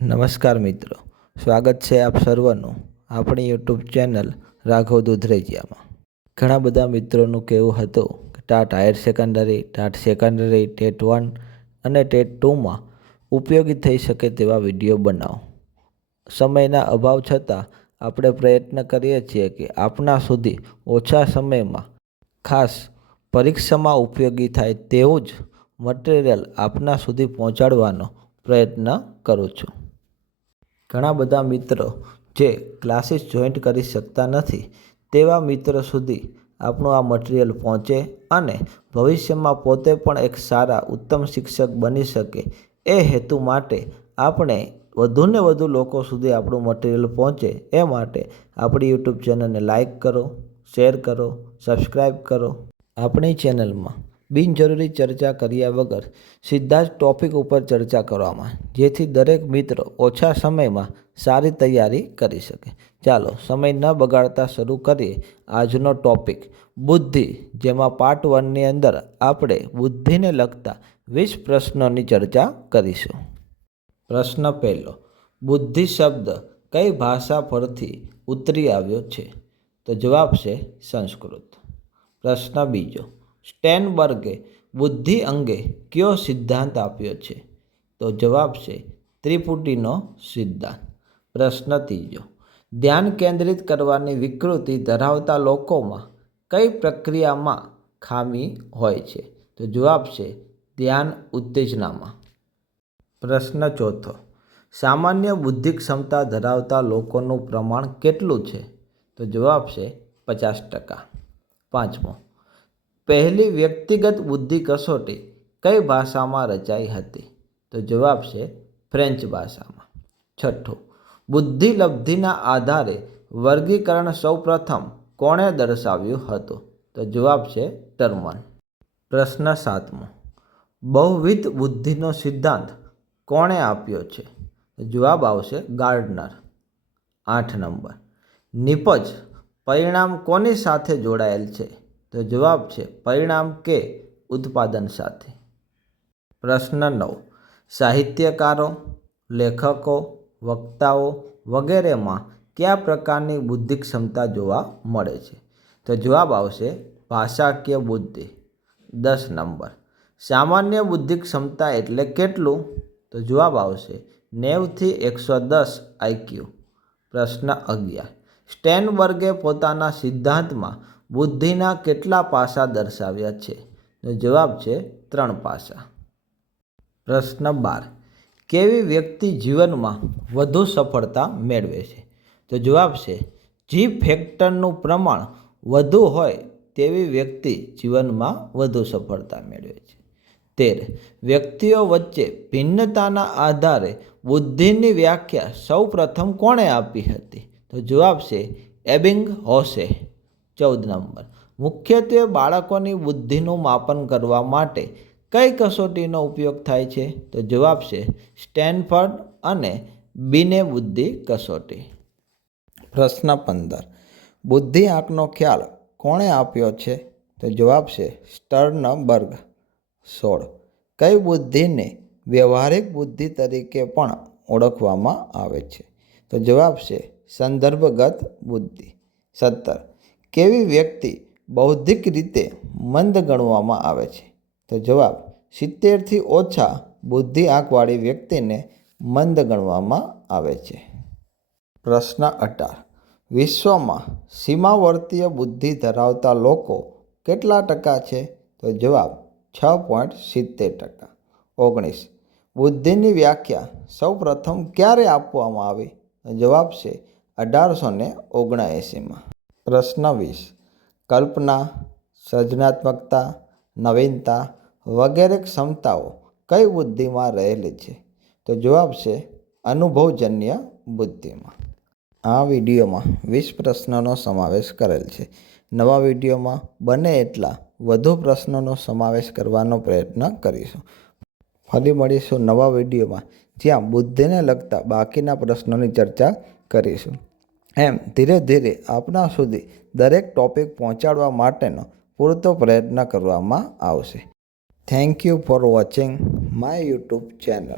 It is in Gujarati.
નમસ્કાર મિત્રો, સ્વાગત છે આપ સર્વનું આપણી યુટ્યુબ ચેનલ રાઘવ દુધરેજિયામાં. ઘણા બધા મિત્રોનું કહેવું હતું કે TAT higher secondary, TAT secondary, TET 1 અને ટેટ 2માં ઉપયોગી થઈ શકે તેવા વિડીયો બનાવો. સમયના અભાવ છતાં આપણે પ્રયત્ન કરીએ છીએ કે આપણા સુધી ઓછા સમયમાં ખાસ પરીક્ષામાં ઉપયોગી થાય તેવું જ મટીરિયલ આપના સુધી પહોંચાડવાનો પ્રયત્ન કરું છું. ઘણા બધા મિત્રો જે ક્લાસીસ જોઈન્ટ કરી શકતા નથી તેવા મિત્રો સુધી આપણું આ મટીરિયલ પહોંચે અને ભવિષ્યમાં પોતે પણ એક સારા ઉત્તમ શિક્ષક બની શકે એ હેતુ માટે આપણે વધુને વધુ લોકો સુધી આપણું મટીરિયલ પહોંચે એ માટે આપણી યુટ્યુબ ચેનલને લાઈક કરો, શેર કરો, સબસ્ક્રાઈબ કરો. આપણી ચેનલમાં બિનજરૂરી ચર્ચા કર્યા વગર સીધા જ ટૉપિક ઉપર ચર્ચા કરવામાં, જેથી દરેક મિત્રો ઓછા સમયમાં સારી તૈયારી કરી શકે. ચાલો સમય ન બગાડતા શરૂ કરીએ આજનો ટૉપિક બુદ્ધિ, જેમાં પાર્ટ 1ની અંદર આપણે બુદ્ધિને લગતા 20 પ્રશ્નોની ચર્ચા કરીશું. પ્રશ્ન પહેલો, બુદ્ધિ શબ્દ કઈ ભાષા પરથી ઉતરી આવ્યો છે? તો જવાબ છે સંસ્કૃત. પ્રશ્ન બીજો, સ્ટેનબર્ગે બુદ્ધિ અંગે કયો સિદ્ધાંત આપ્યો છે? તો જવાબ છે ત્રિપુટીનો સિદ્ધાંત. પ્રશ્ન ત્રીજો, ધ્યાન કેન્દ્રિત કરવાની વિકૃતિ ધરાવતા લોકોમાં કઈ પ્રક્રિયામાં ખામી હોય છે? તો જવાબ છે ધ્યાન ઉત્તેજનામાં. પ્રશ્ન ચોથો, સામાન્ય બુદ્ધિ ક્ષમતા ધરાવતા લોકોનું પ્રમાણ કેટલું છે? તો જવાબ છે 50%. પાંચમો, પહેલી વ્યક્તિગત બુદ્ધિ કસોટી કઈ ભાષામાં રચાઈ હતી? તો જવાબ છે ફ્રેન્ચ ભાષામાં. છઠ્ઠું, બુદ્ધિ લબ્ધિના આધારે વર્ગીકરણ સૌપ્રથમ કોણે દર્શાવ્યું હતું? તો જવાબ છે ટર્મન. પ્રશ્ન સાતમો, બહુવિધ બુદ્ધિનો સિદ્ધાંત કોણે આપ્યો છે? તો જવાબ આવશે ગાર્ડનર. 8 નંબર, નિપજ પરિણામ કોની સાથે જોડાયેલ છે? તો જવાબ છે પરિણામ કે ઉત્પાદન સાથે. પ્રશ્ન 9, સાહિત્યકારો, લેખકો, વક્તાઓ વગેરેમાં કયા પ્રકારની બુદ્ધિ ક્ષમતા જોવા મળે છે? તો જવાબ આવશે ભાષાકીય બુદ્ધિ. 10 નંબર, સામાન્ય બુદ્ધિ ક્ષમતા એટલે કેટલું? તો જવાબ આવશે 90 થી 110 IQ. પ્રશ્ન 11, સ્ટેનબર્ગે પોતાના સિદ્ધાંતમાં બુદ્ધિના કેટલા પાસા દર્શાવ્યા છે? તો જવાબ છે 3 પાસા. પ્રશ્ન 12, કેવી વ્યક્તિ જીવનમાં વધુ સફળતા મેળવે છે? તો જવાબ છે જી ફેક્ટરનું પ્રમાણ વધુ હોય તેવી વ્યક્તિ જીવનમાં વધુ સફળતા મેળવે છે. 13, વ્યક્તિઓ વચ્ચે ભિન્નતાના આધારે બુદ્ધિની વ્યાખ્યા સૌપ્રથમ કોણે આપી હતી? તો જવાબ છે એબિંગહોસે. 14 નંબર, મુખ્યત્વે બાળકોની બુદ્ધિનું માપન કરવા માટે કઈ કસોટીનો ઉપયોગ થાય છે? તો જવાબ છે સ્ટેનફર્ડ અને બિને બુદ્ધિ કસોટી. પ્રશ્ન 15, બુદ્ધિ આંકનો ખ્યાલ કોણે આપ્યો છે? તો જવાબ છે સ્ટર્નબર્ગ. 16, કઈ બુદ્ધિને વ્યવહારિક બુદ્ધિ તરીકે પણ ઓળખવામાં આવે છે? તો જવાબ છે સંદર્ભગત બુદ્ધિ. 17, કેવી વ્યક્તિ બૌદ્ધિક રીતે મંદ ગણવામાં આવે છે? તો જવાબ 70 થી ઓછા બુદ્ધિ આંકવાળી વ્યક્તિને મંદ ગણવામાં આવે છે. પ્રશ્ન 18, વિશ્વમાં સીમાવર્તીય બુદ્ધિ ધરાવતા લોકો કેટલા ટકા છે? તો જવાબ 6.70%. 19, બુદ્ધિની વ્યાખ્યા સૌપ્રથમ ક્યારે આપવામાં આવી? જવાબ છે 1879માં. પ્રશ્ન 20, કલ્પના, સર્જનાત્મકતા, નવીનતા વગેરે ક્ષમતાઓ કઈ બુદ્ધિમાં રહેલી છે? તો જવાબ છે અનુભવજન્ય બુદ્ધિમાં. આ વિડીયોમાં 20 પ્રશ્નોનો સમાવેશ કરેલ છે. નવા વિડીયોમાં બને એટલા વધુ પ્રશ્નોનો સમાવેશ કરવાનો પ્રયત્ન કરીશું. ફરી મળીશું નવા વિડીયોમાં, જ્યાં બુદ્ધિને લગતા બાકીના પ્રશ્નોની ચર્ચા કરીશું. એમ ધીરે ધીરે આપના સુધી દરેક ટૉપિક પહોંચાડવા માટેનો પૂરતો પ્રયત્ન કરવામાં આવશે. Thank you for watching my YouTube channel.